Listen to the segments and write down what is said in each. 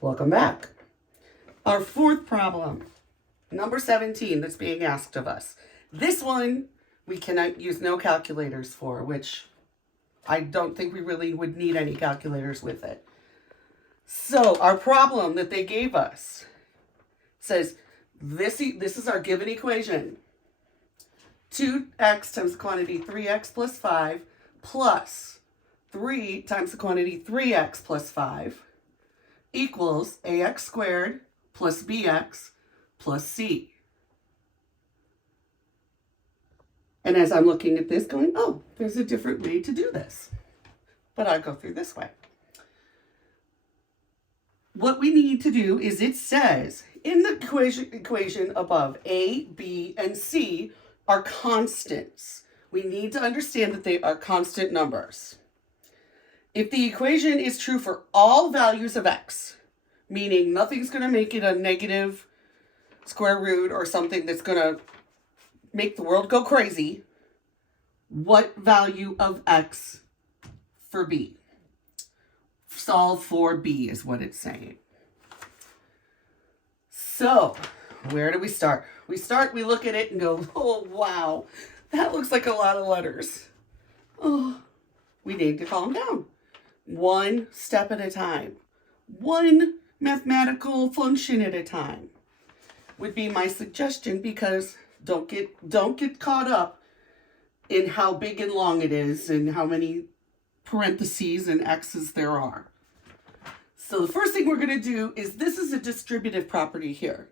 Welcome back. Our fourth problem, number 17, that's being asked of us. This one we cannot use no calculators for, which I don't think we really would need any calculators with it. So our problem that they gave us says this is our given equation. 2x times the quantity 3x plus 5 plus 3 times the quantity 3x plus 5 equals ax squared plus bx plus c. And as I'm looking at this going, oh, there's a different way to do this. But I'll go through this way. What we need to do is it says in the equation above, a, b, and c are constants. We need to understand that they are constant numbers. If the equation is true for all values of x, meaning nothing's going to make it a negative square root or something that's going to make the world go crazy, what value of x for b? Solve for b is what it's saying. So, where do we start? We look at it and go, oh, wow, that looks like a lot of letters. Oh, we need to calm down. One step at a time. One mathematical function at a time would be my suggestion, because don't get caught up in how big and long it is and how many parentheses and x's there are. So the first thing we're going to do is, this is a distributive property here.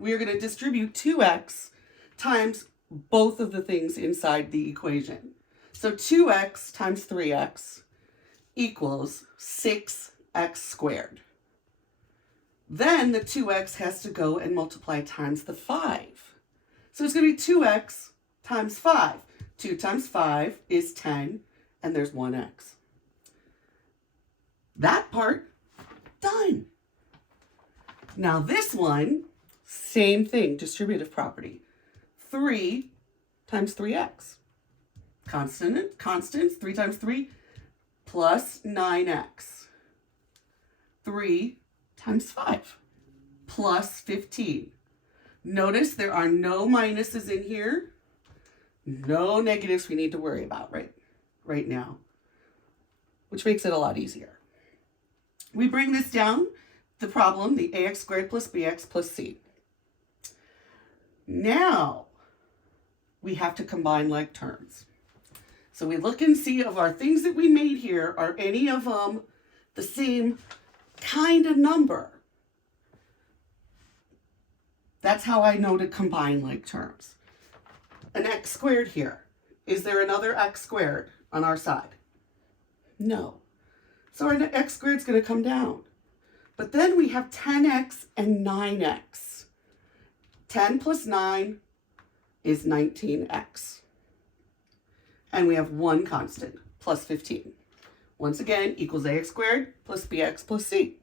We are going to distribute 2x times both of the things inside the equation. So 2x times 3x equals 6x squared. Then the 2x has to go and multiply times the 5. So it's going to be 2x times 5. 2 times 5 is 10, and there's 1x. That part, done. Now this one, same thing, distributive property. 3 times 3x. Constants, 3 times 3 plus 9x. 3 times 5 plus 15. Notice there are no minuses in here, no negatives we need to worry about right now, which makes it a lot easier. We bring this down, the problem, the ax squared plus bx plus c. Now we have to combine like terms. So we look and see of our things that we made here, are any of them the same kind of number? That's how I know to combine like terms. An x squared here. Is there another x squared on our side? No. So our x squared is going to come down. But then we have 10x and 9x. 10 plus 9 is 19x. And we have one constant, plus 15. Once again, equals ax squared plus bx plus c.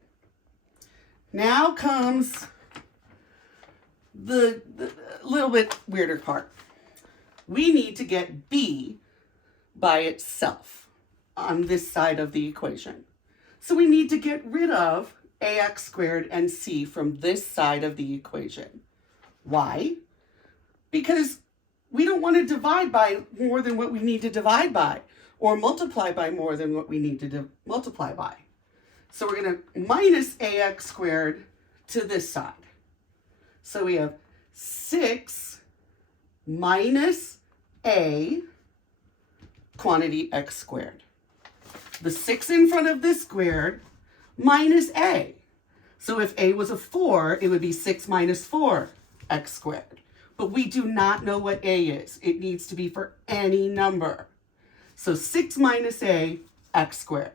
Now comes the little bit weirder part. We need to get b by itself on this side of the equation. So we need to get rid of ax squared and c from this side of the equation. Why? Because we don't want to divide by more than what we need to divide by, or multiply by more than what we need to multiply by. So we're going to minus ax squared to this side. So we have 6 minus a quantity x squared. The 6 in front of this squared minus a. So if a was a 4, it would be 6 minus 4 x squared. But we do not know what a is. It needs to be for any number. So 6 minus a, x squared.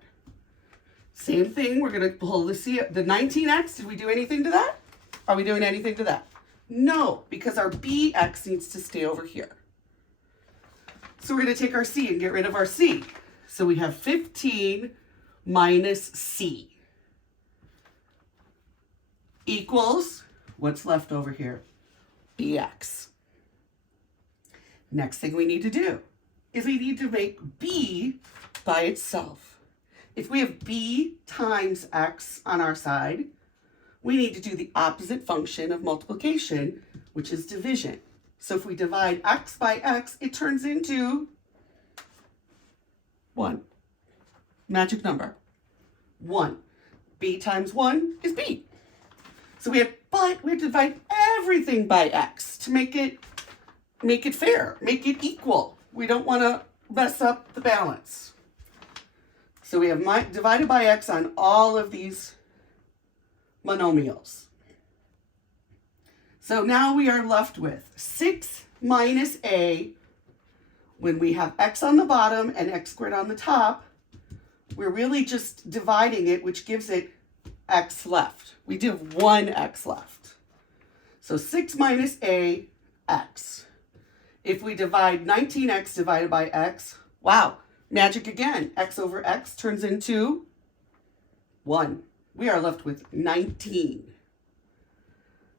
Same thing, we're going to pull the 19x. Did we do anything to that? Are we doing anything to that? No, because our bx needs to stay over here. So we're going to take our c and get rid of our c. So we have 15 minus c equals, what's left over here? Bx. Next thing we need to do is we need to make b by itself. If we have b times x on our side, we need to do the opposite function of multiplication, which is division. So if we divide x by x, it turns into 1. Magic number. 1. B times 1 is B. So we have to divide everything by x to make it fair, make it equal. We don't want to mess up the balance. So we have divided by x on all of these monomials. So now we are left with 6 minus a. When we have x on the bottom and x squared on the top, we're really just dividing it, which gives it x left. We do have 1 x left. So 6 minus a, x. If we divide 19x divided by x, wow, magic again. X over x turns into 1. We are left with 19.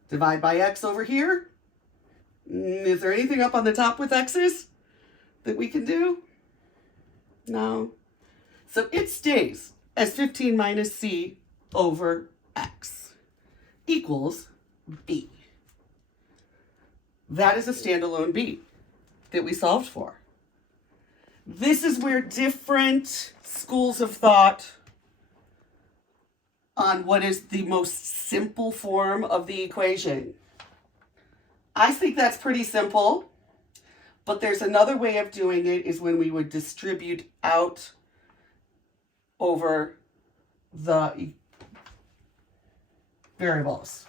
Divide by x over here. Is there anything up on the top with x's that we can do? No. So it stays as 15 minus c over x equals b. That is a standalone b that we solved for. This is where different schools of thought on what is the most simple form of the equation. I think that's pretty simple, but there's another way of doing it is when we would distribute out over the variables.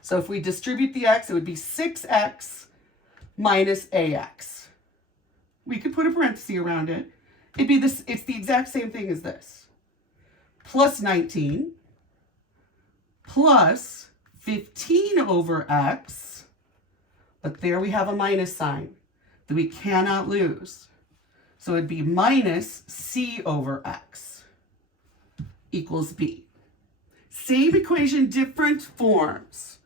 So if we distribute the x, it would be 6x minus ax. We could put a parenthesis around it. It'd be this, it's the exact same thing as this. Plus 19 plus 15 over x, but there we have a minus sign that we cannot lose. So it'd be minus c over x equals b. Same equation, different forms.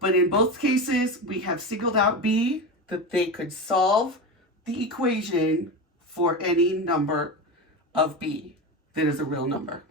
But in both cases, we have singled out b, that they could solve the equation for any number of b that is a real number.